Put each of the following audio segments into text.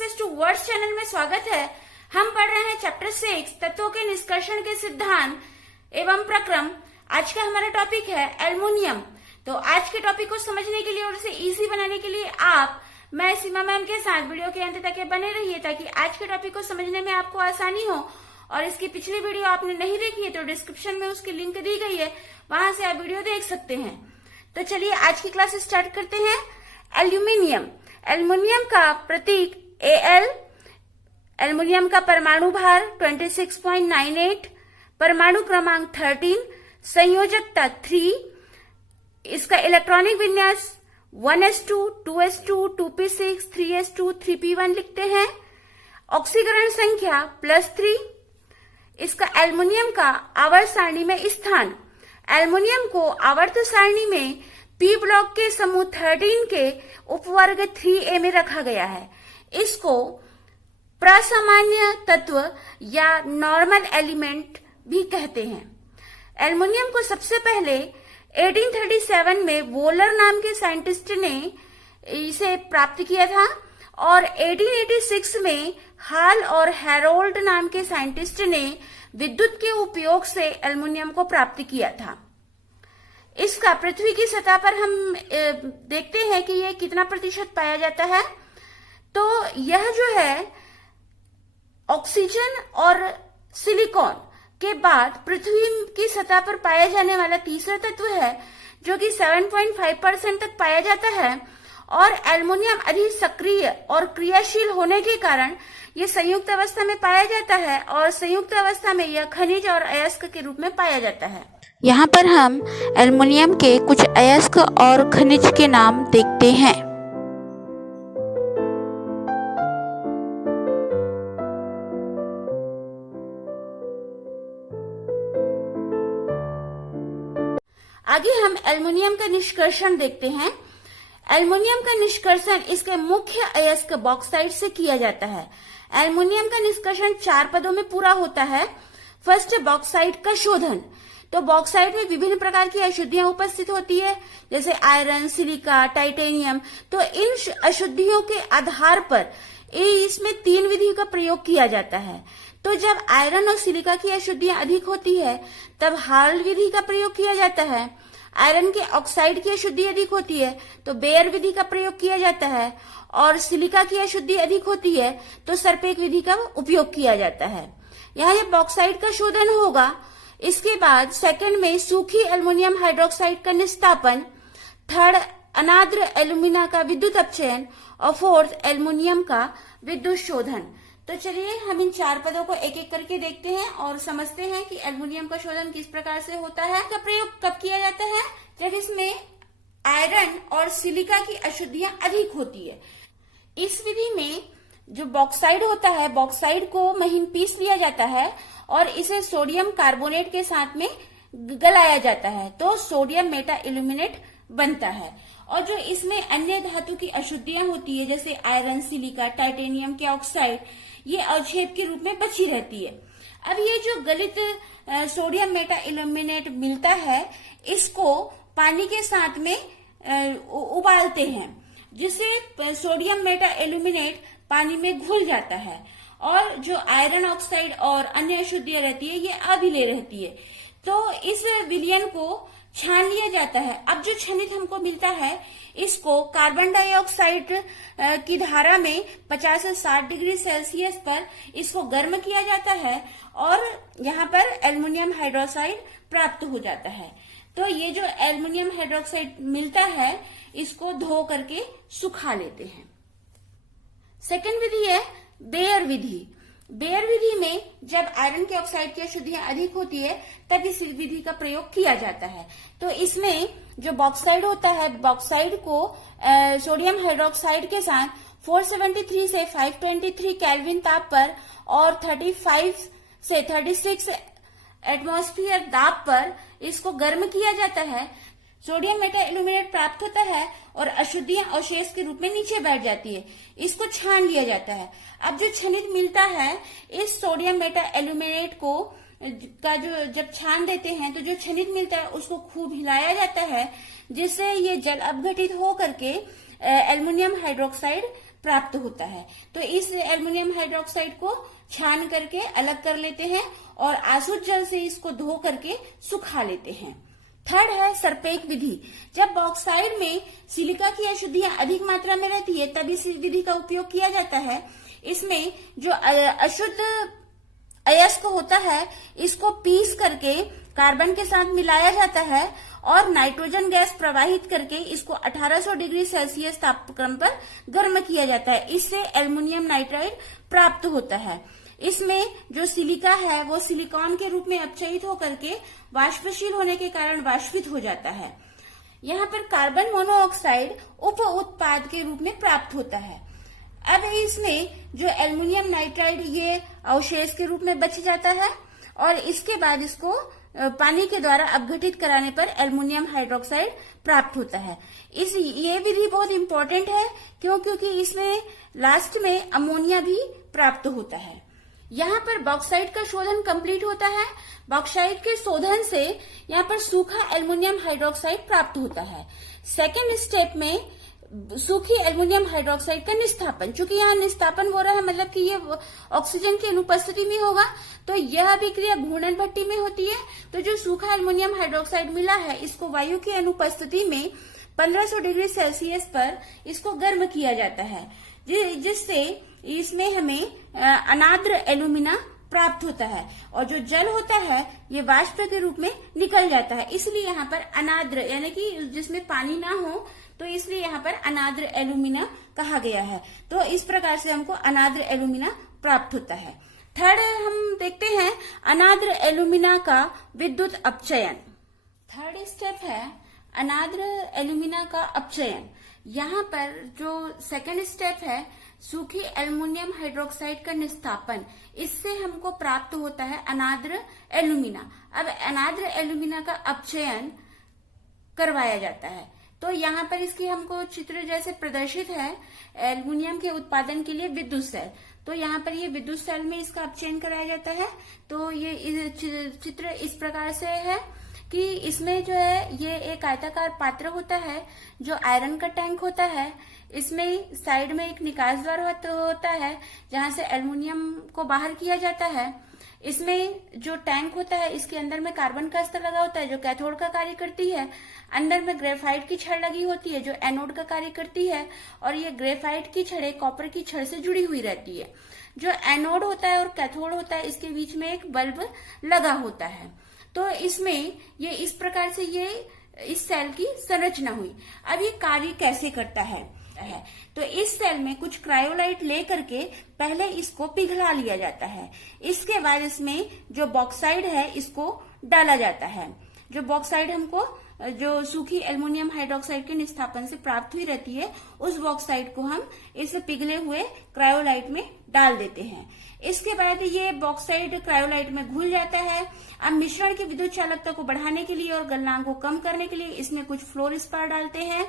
Success two words channel में स्वागत है। हम पढ़ रहे हैं चैप्टर 6 तत्वों के निष्कर्षण के सिद्धांत एवं प्रक्रम। आज का हमारा टॉपिक है एल्युमिनियम। तो आज के टॉपिक को समझने के लिए और इसे इजी बनाने के लिए मैं सीमा मैम के साथ वीडियो के अंत तक बने रहिए ताकि आज के टॉपिक को समझने में आपको आसानी हो। और इसकी पिछली वीडियो आपने नहीं देखी है तो डिस्क्रिप्शन में उसकी लिंक दी गई है, वहां से आप वीडियो देख सकते हैं। तो चलिए आज की क्लास स्टार्ट करते हैं। एल्यूमिनियम, एल्युमिनियम का प्रतीक Al, एल्युमिनियम का परमाणु भार 26.98, परमाणु क्रमांक 13, संयोजकता 3, इसका इलेक्ट्रॉनिक विन्यास 1s2, 2s2, 2p6, 3s2, 3p1 लिखते हैं। ऑक्सीकरण संख्या +3, इसका एल्युमिनियम का आवर्त सारणी में स्थान। एल्युमिनियम को आवर्त सारणी में पी ब्लॉक के समूह 13 के उपवर्ग 3a में रखा गया है। इसको प्रसामान्य तत्व या नॉर्मल एलिमेंट भी कहते हैं। एल्युमिनियम को सबसे पहले 1837 में वोलर नाम के साइंटिस्ट ने इसे प्राप्त किया था और 1886 में हाल और हेरोल्ड नाम के साइंटिस्ट ने विद्युत के उपयोग से एल्युमिनियम को प्राप्त किया था। इसका पृथ्वी की सतह पर हम देखते हैं कि यह कितना प्रतिशत पाया जाता है। तो यह जो है ऑक्सीजन और सिलिकॉन के बाद पृथ्वी की सतह पर पाया जाने वाला तीसरा तत्व है जो कि 7.5% तक पाया जाता है। और एल्युमिनियम अधिक सक्रिय और क्रियाशील होने के कारण यह संयुक्त अवस्था में पाया जाता है और संयुक्त अवस्था में यह खनिज और अयस्क के रूप में पाया जाता है। यहाँ पर हम एल्युमिनियम के कुछ अयस्क और खनिज के नाम देखते हैं। आगे हम एल्युमिनियम का निष्कर्षण देखते हैं। एल्युमिनियम का निष्कर्षण इसके मुख्य अयस्क बॉक्साइट से किया जाता है। एल्युमिनियम का निष्कर्षण 4 पदों में पूरा होता है। फर्स्ट, बॉक्साइट का शोधन। तो बॉक्साइट में विभिन्न प्रकार की अशुद्धियां उपस्थित होती है जैसे आयरन, सिलिका, टाइटेनियम। तो इन अशुद्धियों के आधार पर इसमें 3 विधि का प्रयोग किया जाता है। तो जब आयरन और सिलिका की अशुद्धियां अधिक होती है तब हाल विधि का प्रयोग किया जाता है। आयरन के ऑक्साइड की अशुद्धि अधिक होती है तो बेयर विधि का प्रयोग किया जाता है। और सिलिका की अशुद्धि अधिक होती है तो सरपेक विधि का उपयोग किया जाता है। यहाँ ये बॉक्साइट का शोधन होगा। इसके बाद सेकंड में सूखी एल्युमिनियम हाइड्रोक्साइड का निस्तापन, थर्ड अनाद्र एल्यूमिना का विद्युत अपचयन और फोर्थ एल्युमिनियम का विद्युत शोधन। तो चलिए हम इन 4 पदों को एक एक करके देखते हैं और समझते हैं कि एल्युमिनियम का शोधन किस प्रकार से होता है। का प्रयोग कब किया जाता है? जब इसमें आयरन और सिलिका की अशुद्धियां अधिक होती है। इस विधि में जो बॉक्साइड होता है, बॉक्साइड को महीन पीस लिया जाता है और इसे सोडियम कार्बोनेट के साथ में गलाया जाता है तो सोडियम मेटा इल्यूमिनेट बनता है। और जो इसमें अन्य धातु की अशुद्धियां होती है जैसे आयरन, सिलिका, टाइटेनियम के ऑक्साइड, ये अवक्षेप के रूप में बची रहती है। अब ये जो गलित सोडियम मेटा इल्यूमिनेट मिलता है इसको पानी के साथ में उबालते हैं जिससे सोडियम मेटा इल्यूमिनेट पानी में घुल जाता है और जो आयरन ऑक्साइड और अन्य अशुद्धियां रहती है ये अभिलय रहती है। तो इस विलयन को छान लिया जाता है। अब जो छनित हमको मिलता है इसको कार्बन डाइऑक्साइड की धारा में 50 से 60 डिग्री सेल्सियस पर इसको गर्म किया जाता है और यहाँ पर एल्युमिनियम हाइड्रोक्साइड प्राप्त हो जाता है। तो ये जो एल्युमिनियम हाइड्रोक्साइड मिलता है इसको धो करके सुखा लेते हैं। सेकेंड विधि है बेयर विधि। बेयर विधि में जब आयरन के ऑक्साइड की अशुद्धियां अधिक होती है तब इस विधि का प्रयोग किया जाता है। तो इसमें जो बॉक्साइड होता है, बॉक्साइड को सोडियम हाइड्रोक्साइड के साथ 473 से 523 केल्विन ताप पर और 35 से 36 एटमॉस्फेयर दाब पर इसको गर्म किया जाता है। सोडियम मेटा इल्यूमिनेट प्राप्त होता है और अशुद्धियां अवशेष के रूप में नीचे बैठ जाती है। इसको छान लिया जाता है। अब जो छनित मिलता है इस सोडियम मेटा इल्यूमिनेट को का जो जब छान देते हैं तो जो छनित मिलता है उसको खूब हिलाया जाता है जिससे ये जल अपघटित हो करके एल्युमिनियम हाइड्रोक्साइड प्राप्त होता है। तो इस एल्युमिनियम हाइड्रोक्साइड को छान करके अलग कर लेते हैं और आसुत जल से इसको धो करके सुखा लेते हैं। थर्ड है सरपेक विधि। जब बॉक्साइड में सिलिका की अशुद्धियां अधिक मात्रा में रहती है तब इस विधि का उपयोग किया जाता है। इसमें जो अशुद्ध अयस्क होता है इसको पीस करके कार्बन के साथ मिलाया जाता है और नाइट्रोजन गैस प्रवाहित करके इसको 1800 डिग्री सेल्सियस तापक्रम पर गर्म किया जाता है। इससे एल्युमिनियम नाइट्राइड प्राप्त होता है। इसमें जो सिलिका है वो सिलिकॉन के रूप में अपचयित होकर के वाष्पशील होने के कारण वाष्पित हो जाता है। यहाँ पर कार्बन मोनोऑक्साइड उप उत्पाद के रूप में प्राप्त होता है। अब इसमें जो एल्युमिनियम नाइट्राइड ये अवशेष के रूप में बच जाता है और इसके बाद इसको पानी के द्वारा अपघटित कराने पर एल्युमिनियम हाइड्रोक्साइड प्राप्त होता है। ये विधि बहुत इंपॉर्टेंट है क्योंकि इसमें लास्ट में अमोनिया भी प्राप्त होता है। यहाँ पर बॉक्साइट का शोधन कंप्लीट होता है। बॉक्साइट के शोधन से यहाँ पर सूखा एल्युमिनियम हाइड्रोक्साइड प्राप्त होता है। सेकेंड स्टेप में सूखी एल्युमिनियम हाइड्रोक्साइड का निस्तापन, चूंकि यहाँ निस्तापन हो रहा है मतलब कि ये ऑक्सीजन की अनुपस्थिति में होगा, तो यह अभिक्रिया घूर्णन भट्टी में होती है। तो जो सूखा एल्युमिनियम हाइड्रोक्साइड मिला है इसको वायु की अनुपस्थिति में 1500 डिग्री सेल्सियस पर इसको गर्म किया जाता है, जिससे इसमें हमें अनाद्र एल्युमिना प्राप्त होता है और जो जल होता है ये वाष्प के रूप में निकल जाता है। इसलिए यहाँ पर अनाद्र यानी कि जिसमें पानी ना हो तो इसलिए यहाँ पर अनाद्र एल्युमिना कहा गया है। तो इस प्रकार से हमको अनाद्र एल्युमिना प्राप्त होता है। थर्ड हम देखते हैं अनाद्र एल्युमिना का विद्युत अपचयन। थर्ड स्टेप है अनाद्र एल्युमिना का अपचयन। यहाँ पर जो सेकंड स्टेप है सूखी एल्युमिनियम हाइड्रोक्साइड का निस्तापन, इससे हमको प्राप्त होता है अनाद्र एल्युमिना। अब अनाद्र एल्युमिना का अपचयन करवाया जाता है। तो यहाँ पर इसकी हमको चित्र जैसे प्रदर्शित है एल्युमिनियम के उत्पादन के लिए विद्युत सेल। तो यहाँ पर ये विद्युत सेल में इसका अपचयन कराया जाता है। तो ये चित्र इस प्रकार से है कि इसमें जो है ये एक आयताकार पात्र होता है जो आयरन का टैंक होता है। इसमें साइड में एक निकास द्वार होता है जहां से एल्युमिनियम को बाहर किया जाता है। इसमें जो टैंक होता है इसके अंदर में कार्बन का स्तर लगा होता है जो कैथोड का कार्य करती है। अंदर में ग्रेफाइट की छड़ लगी होती है जो एनोड का कार्य करती है और ये ग्रेफाइट की छड़ें कॉपर की छड़ से जुड़ी हुई रहती है। जो एनोड होता है और कैथोड होता है इसके बीच में एक बल्ब लगा होता है। तो इसमें ये इस प्रकार से ये इस सेल की संरचना हुई। अब ये कार्य कैसे करता है तो इस सेल में कुछ क्रायोलाइट ले करके पहले इसको पिघला लिया जाता है। इसके बाद इसमें जो बॉक्साइड है इसको डाला जाता है। जो बॉक्साइड हमको जो सूखी एल्युमिनियम हाइड्रोक्साइड के निस्तापन से प्राप्त हुई रहती है उस बॉक्साइड को हम इस पिघले हुए क्रायोलाइट में डाल देते हैं। इसके बाद ये बॉक्साइड क्रायोलाइट में घुल जाता है। अब मिश्रण की विद्युत चालकता को बढ़ाने के लिए और गलनांक को कम करने के लिए इसमें कुछ फ्लोरस्पार डालते हैं।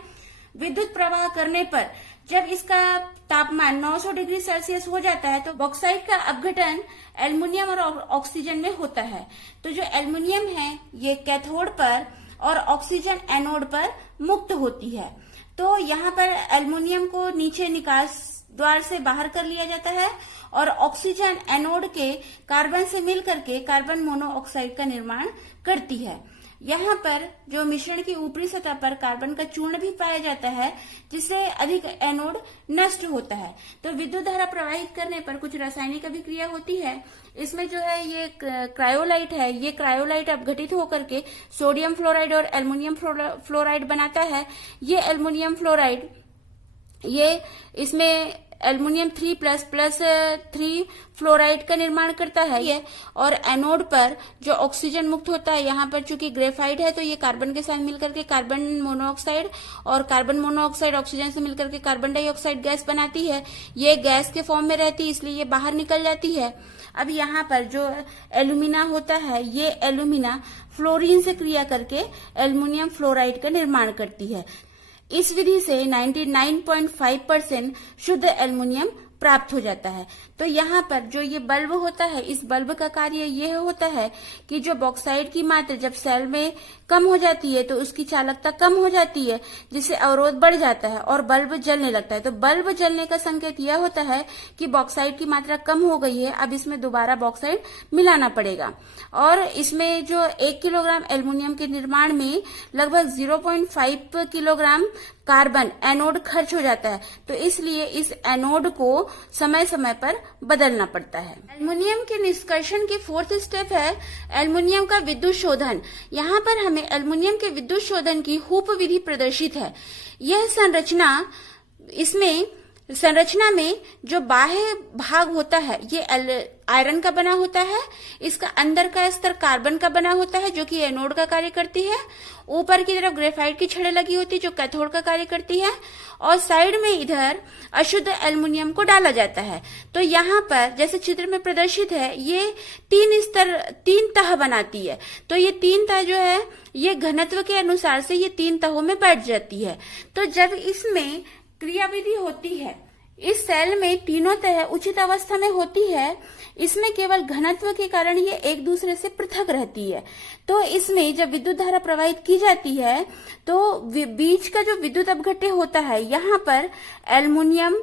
विद्युत प्रवाह करने पर जब इसका तापमान 900 डिग्री सेल्सियस हो जाता है तो बॉक्साइड का अपघटन एल्युमिनियम और ऑक्सीजन में होता है। तो जो एल्युमिनियम है ये कैथोड पर और ऑक्सीजन एनोड पर मुक्त होती है। तो यहाँ पर एल्युमिनियम को नीचे निकास द्वार से बाहर कर लिया जाता है और ऑक्सीजन एनोड के कार्बन से मिलकर के कार्बन मोनोऑक्साइड का निर्माण करती है। यहाँ पर जो मिश्रण की ऊपरी सतह पर कार्बन का चूर्ण भी पाया जाता है जिससे अधिक एनोड नष्ट होता है। तो विद्युत धारा प्रवाहित करने पर कुछ रासायनिक अभिक्रिया होती है। इसमें जो है ये क्रायोलाइट है, ये क्रायोलाइट अपघटित होकर के सोडियम फ्लोराइड और एल्युमिनियम फ्लोराइड बनाता है। ये एल्युमिनियम फ्लोराइड ये इसमें एल्युमिनियम 3++3 फ्लोराइड का निर्माण करता है ये। और एनोड पर जो ऑक्सीजन मुक्त होता है यहाँ पर चूंकि ग्रेफाइट है तो ये कार्बन के साथ मिलकर के कार्बन मोनोऑक्साइड और कार्बन मोनोऑक्साइड ऑक्सीजन से मिलकर के कार्बन डाइऑक्साइड गैस बनाती है। ये गैस के फॉर्म में रहती है इसलिए ये बाहर निकल जाती है। अब यहाँ पर जो एल्युमिना होता है ये एल्युमिना फ्लोरीन से क्रिया करके एल्युमिनियम फ्लोराइड का निर्माण करती है। इस विधि से 99.5% शुद्ध एल्युमिनियम प्राप्त हो जाता है। तो यहाँ पर जो ये बल्ब होता है, इस बल्ब का कार्य ये होता है कि जो बॉक्साइट की मात्रा जब सेल में कम हो जाती है तो उसकी चालकता कम हो जाती है, जिससे अवरोध बढ़ जाता है और बल्ब जलने लगता है। तो बल्ब जलने का संकेत यह होता है कि बॉक्साइट की मात्रा कम हो गई है, अब इसमें दोबारा बॉक्साइट मिलाना पड़ेगा। और इसमें जो 1 किलोग्राम एल्युमिनियम के निर्माण में लगभग 0.5 किलोग्राम कार्बन एनोड खर्च हो जाता है। तो इसलिए इस एनोड को समय समय पर बदलना पड़ता है। एल्युमिनियम के निष्कर्षण की 4th स्टेप है एल्युमिनियम का विद्युत शोधन। यहाँ पर हमें एल्युमिनियम के विद्युत शोधन की हूप विधि प्रदर्शित है। यह संरचना में जो बाह्य भाग होता है ये आयरन का बना होता है। इसका अंदर का स्तर कार्बन का बना होता है जो कि एनोड का कार्य करती है। ऊपर की तरफ ग्रेफाइट की छड़ें लगी होती है जो कैथोड का कार्य करती है। और साइड में इधर अशुद्ध एल्युमिनियम को डाला जाता है। तो यहाँ पर जैसे चित्र में प्रदर्शित है ये 3 तह बनाती है। तो ये 3 तह जो है ये घनत्व के अनुसार से ये 3 तहों में बैठ जाती है। तो जब इसमें क्रियाविधि होती है, इस सेल में तीनों तह उचित अवस्था में होती है। इसमें केवल घनत्व के कारण ये एक दूसरे से पृथक रहती है। तो इसमें जब विद्युत धारा प्रवाहित की जाती है तो बीच का जो विद्युत अपघट्य होता है यहाँ पर एल्युमिनियम,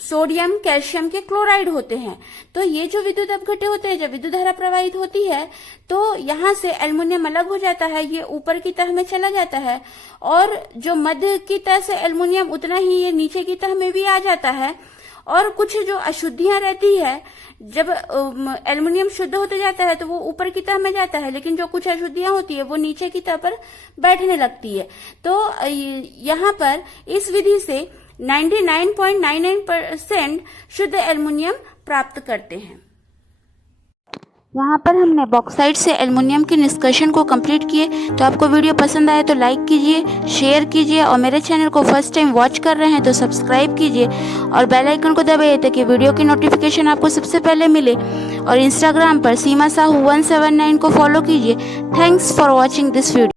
सोडियम, कैल्शियम के क्लोराइड होते हैं। तो ये जो विद्युत अपघट्य होते हैं, जब विद्युत धारा प्रवाहित होती है तो यहाँ से एल्युमिनियम अलग हो जाता है, ये ऊपर की तह में चला जाता है। और जो मध्य की तह से एल्युमिनियम उतना ही ये नीचे की तह में भी आ जाता है। और कुछ जो अशुद्धियां रहती है, जब एल्युमिनियम शुद्ध होते जाता है तो वो ऊपर की तह में जाता है, लेकिन जो कुछ अशुद्धियां होती है वो नीचे की तह पर बैठने लगती है। तो यहाँ पर इस विधि से 99.99% शुद्ध एल्युमिनियम प्राप्त करते हैं। यहाँ पर हमने बॉक्साइट से एल्युमिनियम के निष्कर्षण को कंप्लीट किए। तो आपको वीडियो पसंद आए तो लाइक कीजिए, शेयर कीजिए और मेरे चैनल को फर्स्ट टाइम वॉच कर रहे हैं तो सब्सक्राइब कीजिए और बेल आइकन को दबाइए ताकि वीडियो की नोटिफिकेशन आपको सबसे पहले मिले। और इंस्टाग्राम पर सीमा साहू 179 को फॉलो कीजिए। Thanks for watching this video.